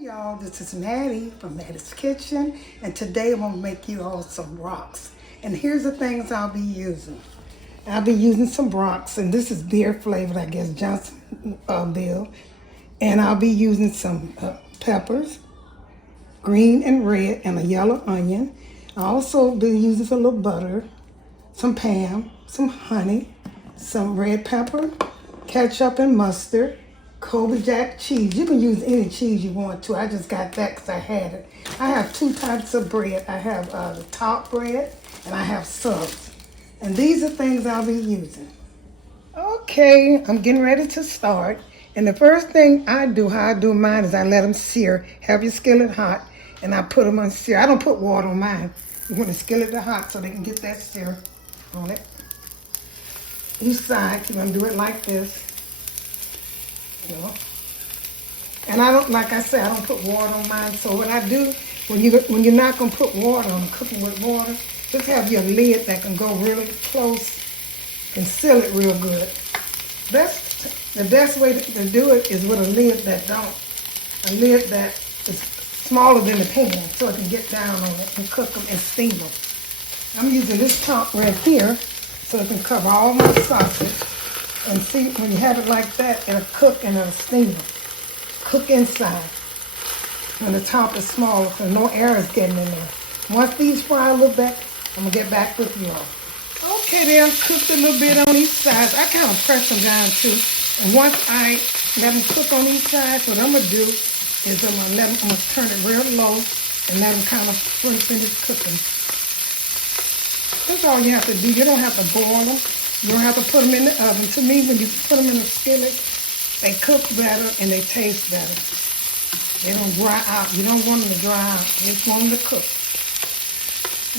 Hey y'all, this is Mattie from Mattie's Kitchen, and today I'm going to make you all some rocks. And here's the things I'll be using. I'll be using some rocks, and this is beer flavored, I guess, Johnsonville. And I'll be using some peppers, green and red, and a yellow onion. I'll also be using a little butter, some Pam, some honey, some red pepper, ketchup and mustard, Colby Jack cheese. You can use any cheese you want to. I just got that because I had it. I have two types of bread. I have the top bread and I have subs. And these are things I'll be using. Okay, I'm getting ready to start. And the first thing I do, how I do mine, is I let them sear. Have your skillet hot, and I put them on sear. I don't put water on mine. You want the skillet to hot so they can get that sear on it. Each side, you're gonna do it like this. You know. And I don't, like I said, I don't put water on mine. So what I do, when you're not gonna put water on, cooking with water, just have your lid that can go really close and seal it real good. The best way to do it is with a lid that is smaller than the pan, so it can get down on it and cook them and steam them. I'm using this top right here so it can cover all my sausage. And see, when you have it like that, it'll cook and it'll steam them. Cook inside. When the top is smaller, so no air is getting in there. Once these fry a little bit, I'm gonna get back with you all. Okay, they cooked a little bit on each side. I kind of press them down too. And once I let them cook on each side, what I'm gonna do is I'm gonna turn it real low and let them kind of finish cooking. That's all you have to do. You don't have to boil them. You don't have to put them in the oven. To me, when you put them in the skillet, they cook better and they taste better. They don't dry out. You don't want them to dry out. You just want them to cook.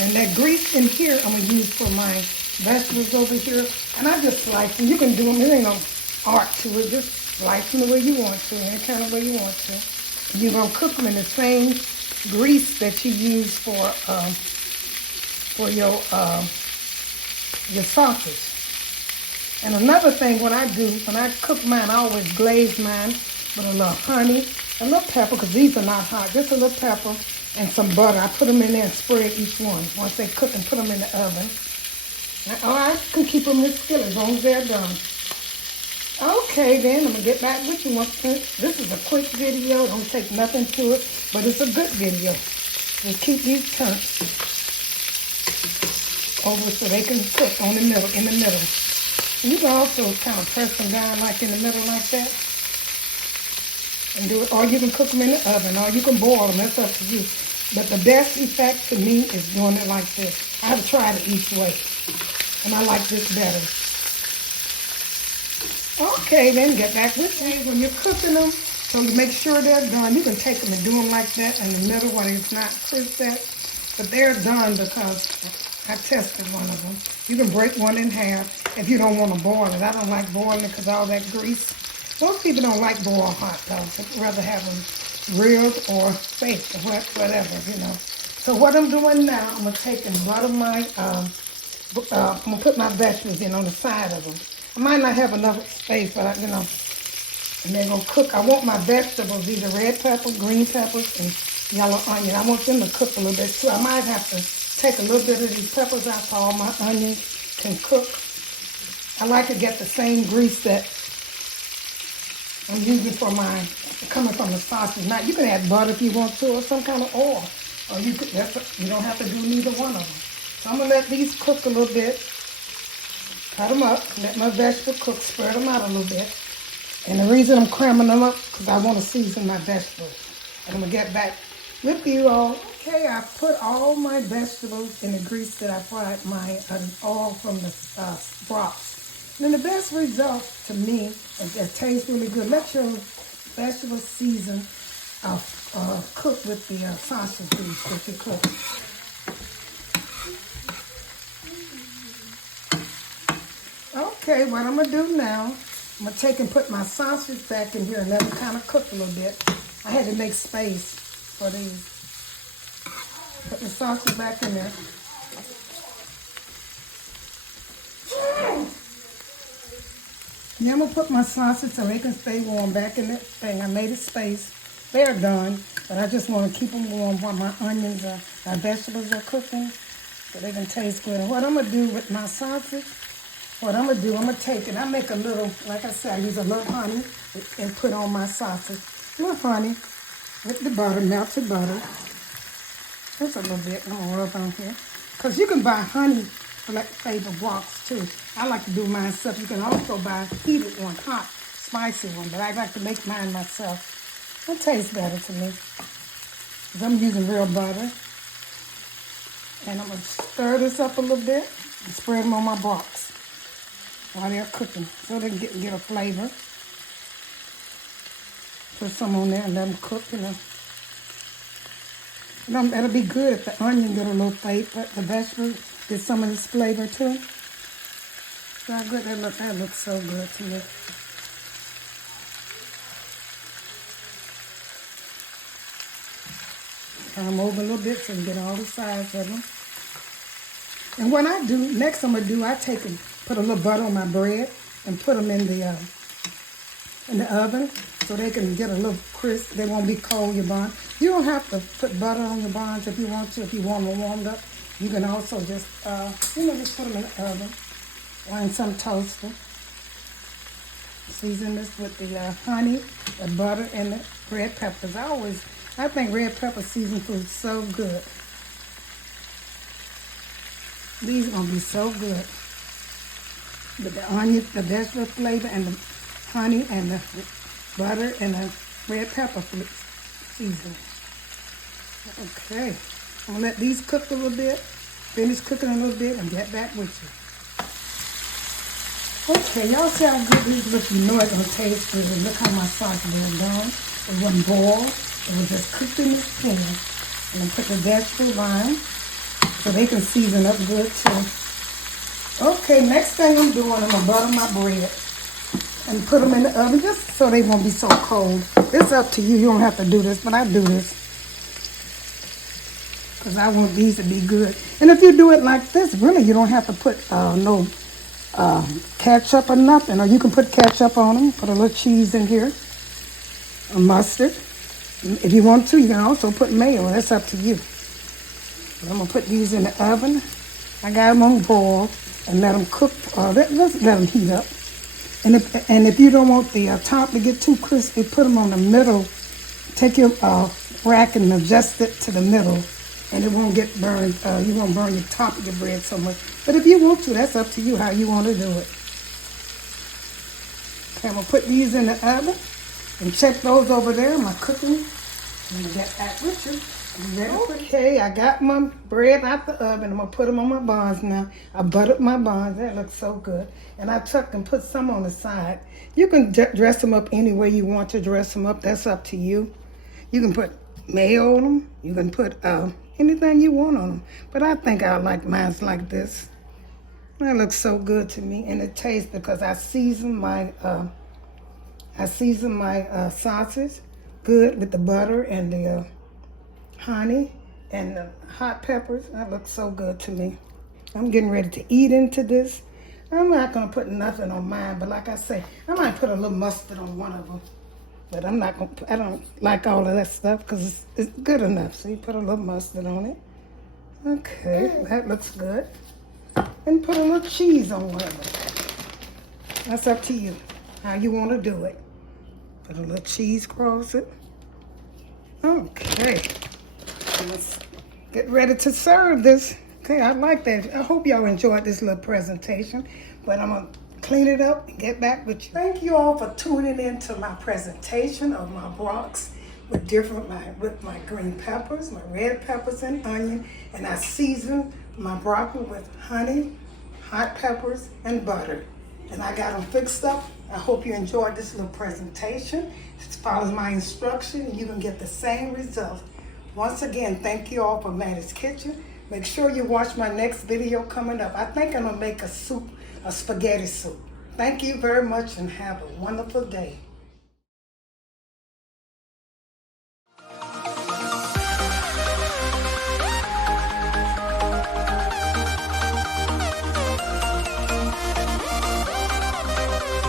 And that grease in here, I'm going to use for my vegetables over here. And I just slice them. You can do them. There ain't no art to it. Just slice them the way you want to, any kind of way you want to. And you're going to cook them in the same grease that you use for your sausage. And another thing, what I do, when I cook mine, I always glaze mine with a little honey, a little pepper, because these are not hot, just a little pepper and some butter. I put them in there and spread each one. Once they cook, and put them in the oven. Or I can keep them in the skillet as long as they're done. Okay, then I'm going to get back with you. This is a quick video. Don't take nothing to it, but it's a good video. We'll keep these turned over so they can cook in the middle. You can also kind of press them down like in the middle like that. And do it, or you can cook them in the oven, or you can boil them, that's up to you. But the best effect to me is doing it like this. I have tried it each way, and I like this better. Okay, then get back with me. When you're cooking them, so to make sure they're done, you can take them and do them like that in the middle when it's not crisp yet. But they're done because I tested one of them. You can break one in half if you don't want to boil it. I don't like boiling it because all that grease. Most people don't like boiled hot dogs. They'd rather have them grilled or baked or whatever, you know. So what I'm doing now, I'm going to take and butter my, I'm going to put my vegetables in on the side of them. I might not have enough space, but you know, and they're going to cook. I want my vegetables, either red pepper, green peppers, and yellow onion. I want them to cook a little bit too. I might have to take a little bit of these peppers out so all my onions can cook. I like to get the same grease that I'm using for mine, coming from the sausage. Now, you can add butter if you want to, or some kind of oil. Or you don't have to do neither one of them. So I'm going to let these cook a little bit. Cut them up, let my vegetables cook, spread them out a little bit. And the reason I'm cramming them up, because I want to season my vegetables. And I'm going to get back with you all. Okay, I put all my vegetables in the grease that I fried my oil from the broths. And the best result to me, it tastes really good. Let your vegetables season cook with the sausage grease that you cook. Okay, what I'm going to do now, I'm going to take and put my sausage back in here and let them kind of cook a little bit. I had to make space for these. Put the sausage back in there. Then I'm going to put my sausage so they can stay warm back in that thing. I made a space. They're done, but I just want to keep them warm while my onions are, my vegetables are cooking, so they can taste good. And what I'm gonna do with my sausage, I'm gonna take it. I make a little, like I said, I use a little honey and put on my sausage. A little honey with the butter, melted butter. Just a little bit. I'm gonna rub on here, cause you can buy honey flavored guacs too. I like to do mine myself. You can also buy heated one, hot, spicy one, but I like to make mine myself. It tastes better to me. Cause I'm using real butter, and I'm gonna stir this up a little bit and spread them on my guacs while they're cooking, so they can get a flavor. Put some on there and let them cook, you know. That'll be good if the onion get a little flavor, the vegetables get some of this flavor too. So how good that looks. That looks so good to me. Turn them over a little bit so you get all the sides of them. And what I do, next I'm gonna do, I take and put a little butter on my bread and put them in the oven so they can get a little crisp. They won't be cold, your bun. You don't have to put butter on your buns if you want to. If you want them warmed up, you can also just, just put them in the oven or in some toaster. Season this with the honey, the butter, and the red peppers. I think red pepper seasoned food is so good. These are gonna be so good. With the onion, the vegetable flavor, and the honey, and the butter, and the red pepper seasoning. Okay, I'm gonna let these cook a little bit, finish cooking a little bit, and get back with you. Okay, y'all see how good these look. You know it's gonna taste good. And look how my sausage is done. It wasn't boiled. It was just cooked in this pan. And then put the vegetables on so they can season up good too. Okay, next thing I'm doing, I'm gonna butter my bread and put them in the oven just so they won't be so cold. It's up to you. You don't have to do this, but I do this because I want these to be good. And if you do it like this, really, you don't have to put no ketchup or nothing. Or you can put ketchup on them. Put a little cheese in here, a mustard. If you want to, you can also put mayo. That's up to you. But I'm gonna put these in the oven. I got them on boil and let them cook. Let's let them heat up. And if you don't want the top to get too crispy, put them on the middle. Take your rack and adjust it to the middle, and it won't get burned. You won't burn the top of your bread so much. But if you want to, that's up to you how you want to do it. Okay, I'm gonna put these in the oven and check those over there. My cooking. I'm gonna get back with you. Okay, I got my bread out the oven. I'm gonna put them on my buns now. I buttered my buns. That looks so good. And I took and put some on the side. You can dress them up any way you want to dress them up. That's up to you. You can put mayo on them. You can put anything you want on them. But I think I like mine like this. That looks so good to me, and it tastes because I season my sausage good with the butter and the honey and the hot peppers. That looks so good to me. I'm getting ready to eat into this. I'm not gonna put nothing on mine, but like I say, I might put a little mustard on one of them. But I'm not gonna. I don't like all of that stuff because it's good enough. So you put a little mustard on it. Okay, that looks good. And put a little cheese on one of them. That's up to you how you want to do it. Put a little cheese across it. Okay. Let's get ready to serve this. Okay, I like that. I hope y'all enjoyed this little presentation, but I'm gonna clean it up and get back with you. Thank you all for tuning in to my presentation of my broccoli with my green peppers, my red peppers and onion, and I seasoned my broccoli with honey, hot peppers, and butter. And I got them fixed up. I hope you enjoyed this little presentation. Just follow my instruction and you can get the same result. Once again, thank you all for Mattie's Kitchen. Make sure you watch my next video coming up. I think I'm gonna make a spaghetti soup. Thank you very much and have a wonderful day.